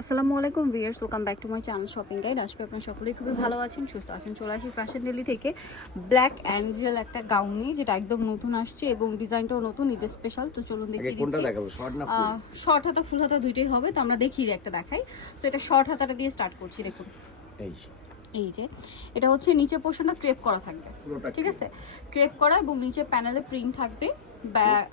আসসালামু আলাইকুম viewers, welcome back to my channel shopping guide. আজকে আপনারা সকলেই খুবই ভালো আছেন, সুস্থ আছেন। চলে আসি ফ্যাশন ডেলি থেকে ব্ল্যাক অ্যাঞ্জেল একটা গাউন নিয়ে, যেটা একদম নতুন আসছে এবং ডিজাইনটাও নতুন, ঈদের স্পেশাল। তো চলুন দেখিয়ে দিচ্ছি। শর্ট হাতা ফুল হাতা দুইটাই হবে, তো আমরা দেখিয়ে একটা দেখাই। সো এটা শর্ট হাতাটা দিয়ে স্টার্ট করছি। দেখুন এই যে এটা হচ্ছে নিচে পোর্শনটা ক্রেপ করা থাকবে, ঠিক আছে, ক্রেপ করা এবং নিচে প্যানেলে প্রিন্ট থাকবে।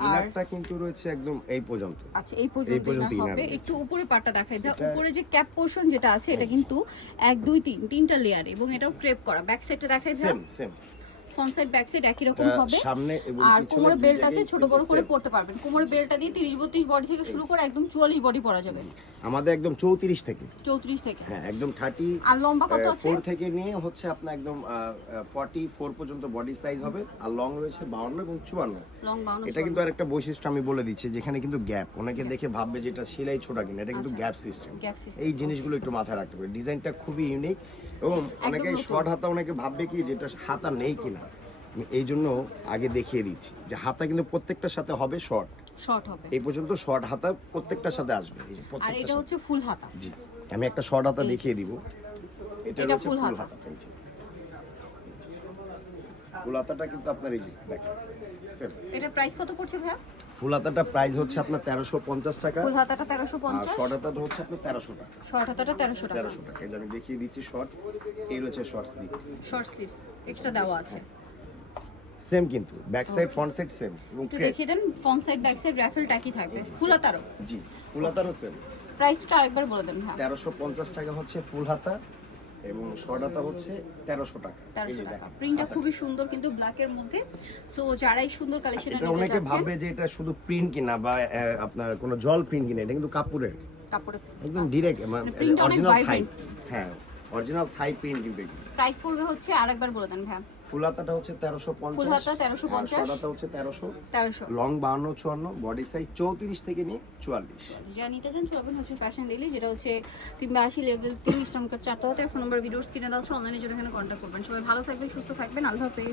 ইনারটা কিন্তু রয়েছে একদম এই পর্যন্ত। আচ্ছা, এই পর্যন্ত হবে। একটু উপরে পাটটা দেখাই দাও। উপরে যে ক্যাপ পোরশন যেটা আছে, এটা কিন্তু 1 2 3 তিনটা লেয়ার এবং এটাও ক্রেপ করা। ব্যাক সাইডটা দেখাই দাও। Same front side back side একই রকম হবে। সামনে এবং আর কোমরে বেল্ট আছে, ছোট বড় করে পড়তে পারবেন। কোমরে বেল্টটা দিয়ে 30 32 বডি থেকে শুরু করে একদম 44 বডি পরা যাবে। আমাদের একদম 34 থেকে 34 থেকে, হ্যাঁ একদম 30। আর লম্বা কত আছে? 4 থেকে নিয়ে হচ্ছে আপনার একদম 44 পর্যন্ত বডি সাইজ হবে। আর লং রয়েছে 52 এবং 54। লং 52। এটা কিন্তু আরেকটা বৈশিষ্ট্য আমি বলে দিচ্ছি, যেখানে কিন্তু গ্যাপ, অনেকে দেখে ভাববে যে এটা সেলাই ছোটা কিনা, এটা কিন্তু গ্যাপ সিস্টেম। এই জিনিসগুলো একটু মাথায় রাখতে হবে। ডিজাইনটা খুবই ইউনিক এবং অনেকে শর্ট হাতা, অনেকে ভাববে কি যেটা হাতা নেই কিনা। আমি এই জন্য আগে দেখিয়ে দিচ্ছি যে হাতা কিন্তু প্রত্যেকটার সাথে হবে শর্ট হবে। এই পর্যন্ত শর্ট হাতা প্রত্যেকটার সাথে আসবে। আর এটা হচ্ছে ফুল হাতা। জি, আমি একটা শর্ট হাতা দেখিয়ে দিব। এটা হচ্ছে ফুল হাতা। ফুল হাতাটা কিন্তু আপনার এই যে দেখেন, এটা প্রাইস কত পড়ছে ভাইয়া? ফুল হাতাটা প্রাইস হচ্ছে আপনার 1350 টাকা। ফুল হাতাটা 1350। আর শর্ট হাতাটা হচ্ছে আপনার 1300 টাকা। শর্ট হাতাটা 1300 টাকা। 1300 টাকা। এই যে আমি দেখিয়ে দিচ্ছি শর্ট। এই রয়েছে short sleeve. Short sleeves extra দেওয়া আছে। সেম কিন্তু back side front side same. এবং একটু দেখিয়ে দেন। ফ্রন্ট সাইড ব্যাক সাইড রাফেলটা কি থাকবে? ফুল হাতারও? জি, ফুল হাতারও সেম। প্রাইসটা আরেকবার বলে দেন ভাই। 1350 টাকা হচ্ছে ফুল হাতা এবং শর্ট হাতা হচ্ছে 1300 টাকা। 1300 টাকা। প্রিন্টটা খুবই সুন্দর কিন্তু ব্ল্যাক এর মধ্যে। সো যারা এই সুন্দর কালেকশনটা এটা নিতে অনেকে যাচ্ছেন, ভাববে যে এটা শুধু প্রিন্ট কিনা বা আপনার কোনো জল প্রিন্ট কিনা, এটা কিন্তু কাপড়ের একদম ডিরেক্ট অরিজিনাল থাই। হ্যাঁ, অরিজিনাল থাই প্রিন্ট কিন্তু। প্রাইস পড়বে হচ্ছে আরেকবার বলে দেন ভাই। ফুল হাতাটা হচ্ছে 1350। ফুল হাতা 1350। শর্ট হাতা হচ্ছে 1300। লং 52 54, বডি সাইজ 34 থেকে নিয়ে 44। যারা নিতে চান চলবেন হচ্ছে ফ্যাশন ডেইলি, যেটা হচ্ছে 382 লেভেল 3 ইস্টার্ন কার্ড 4 হতে। ফোন নাম্বার ভিডিওস কিনে দেওয়া হচ্ছে। অনলাইনে জন্য এখানে কন্ট্যাক্ট করবেন। সবাই ভালো থাকবেন, সুস্থ থাকবেন। আল্লাহ হাফেজ।